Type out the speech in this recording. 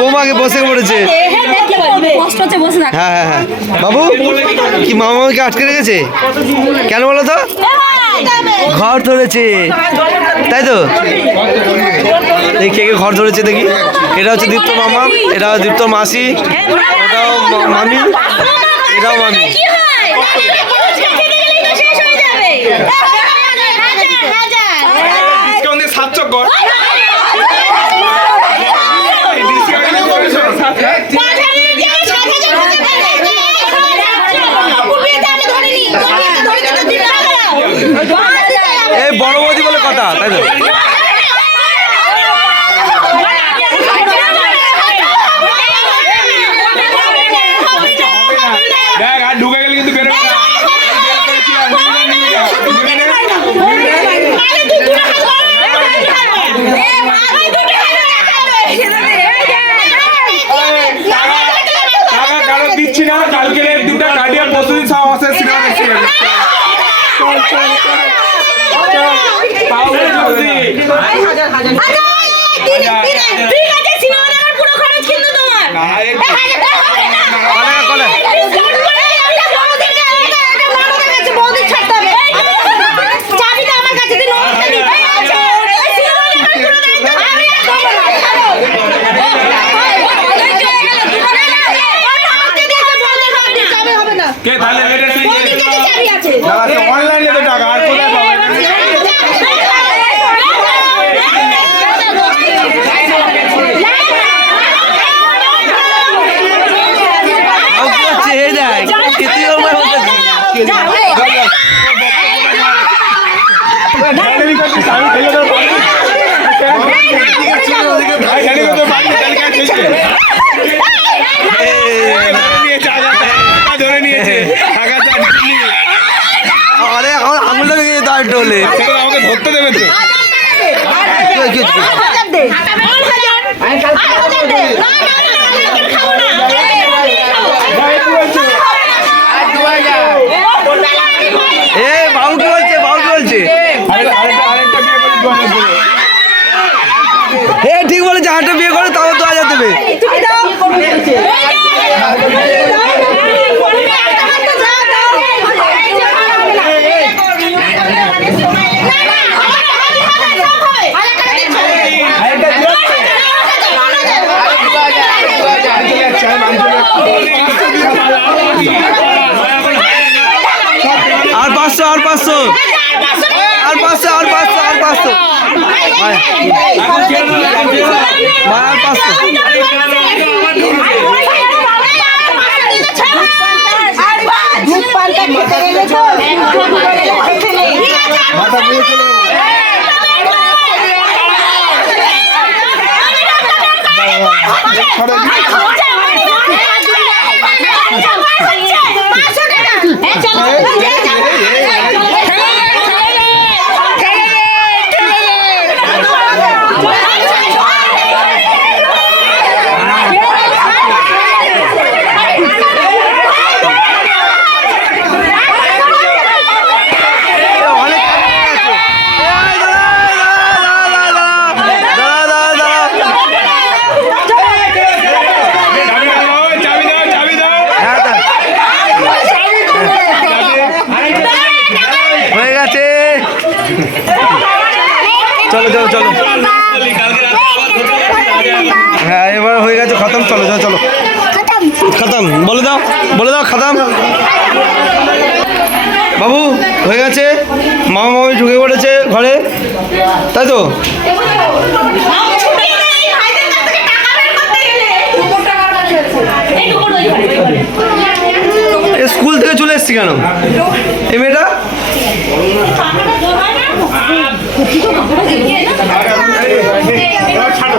বৌমাকে বসে পড়েছে। হ্যাঁ হ্যাঁ হ্যাঁ বাবু কি মামাকে আটকে রেখেছে কেন বলো তো? ঘর ধরেছে তাই তো? এই কে কে ঘর ধরেছে দেখি। এটা হচ্ছে দীপ্ত মামা, এটা দীপ্ত মাসি, এটাও মামি, এটাও মামি। এই বড় বৌদি বলে কথা তাই তো? ঢুকে গেলে কিন্তু বেরোবে না। দিচ্ছি না কালকে দুটা গার্ডিয়ান প্রতিদিন সব আসে সিনেমা দেখতে যাবে। কে তাহলে অনলাইনে তো টাকা আর কোথায় পাবে? ধরে নিয়েছে আঙুলটা লেগে দাঁড় ডোলে আমাকে ধরতে দেবে তো। এ বাবু কি বলছে? বাবু কি বলছে? এ ঠিক বলেছে, আরেকটা বিয়ে করে তাও 2000 দেবে। আর 500 আর 500 আর 500 আর 500 আর 500 আর চলো চলো চলো, হ্যাঁ এবার হয়ে গেছে খতম। চলো চলো চলো খতম, বলে দাও বলে দাও খতম। বাবু হয়ে গেছে, মামা মামি ঢুকে পড়েছে ঘরে তাই তো? স্কুল থেকে চলে এসছি কেন এই মেয়েটা? ছাড়ো